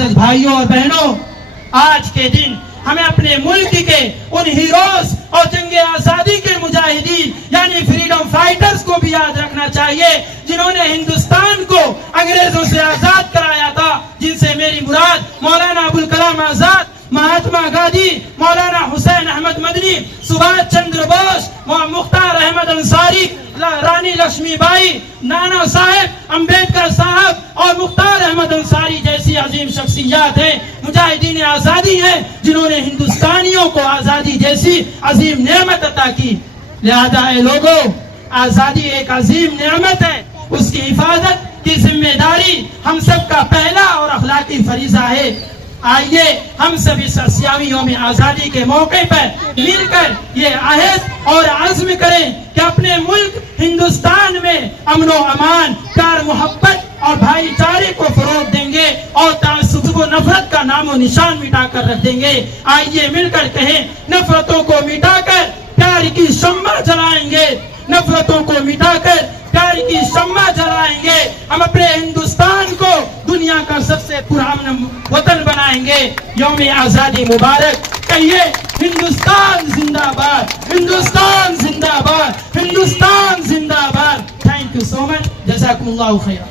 معزز بھائیوں اور بہنوں، آج کے دن ہمیں اپنے ملک کے ان ہیروز اور جنگ آزادی کے مجاہدین یعنی فریڈم فائٹرز کو بھی یاد رکھنا چاہیے، جنہوں نے ہندوستان کو انگریزوں سے آزاد کرایا تھا، جن سے میری مراد مولانا ابوالکلام آزاد، مہاتما گاندھی، مولانا حسین احمد مدنی، سبھاش چندر بوس، مختار احمد انصاری، رانی لکشمی بائی، نانا صاحب امبیڈکر صاحب اور مختار احمد انصاری جیسی عظیم شخصیات ہیں، مجاہدین آزادی ہیں، جنہوں نے ہندوستانیوں کو آزادی جیسی عظیم نعمت عطا کی۔ لہذا اے لوگوں، آزادی ایک عظیم نعمت ہے، اس کی حفاظت کی ذمہ داری ہم سب کا پہلا اور اخلاقی فریضہ ہے۔ آئیے ہم سب اس سیاسی یوم آزادی کے موقع پر مل کر یہ عہد اور عزم کریں کہ اپنے ملک ہندوستان میں امن و امان، پیار محبت اور بھائی چارے کو فروغ دیں گے اور تعصب و نفرت کا نام و نشان مٹا کر رکھ دیں گے۔ آئیے مل کر کہیں، نفرتوں کو مٹا کر پیار کی شمع جلائیں گے، نفرتوں کو مٹا کر پیار کی شمع جلائیں گے، ہم اپنے ہندوستان کو دنیا کا سب سے پرامن وطن بنائیں گے۔ یوم آزادی مبارک، کہیے ہندوستان زندہ باد، ہندوستان زندہ باد، ہندوستان زندہ باد۔ تھینک یو سو مچ، جزاکم اللہ خیر۔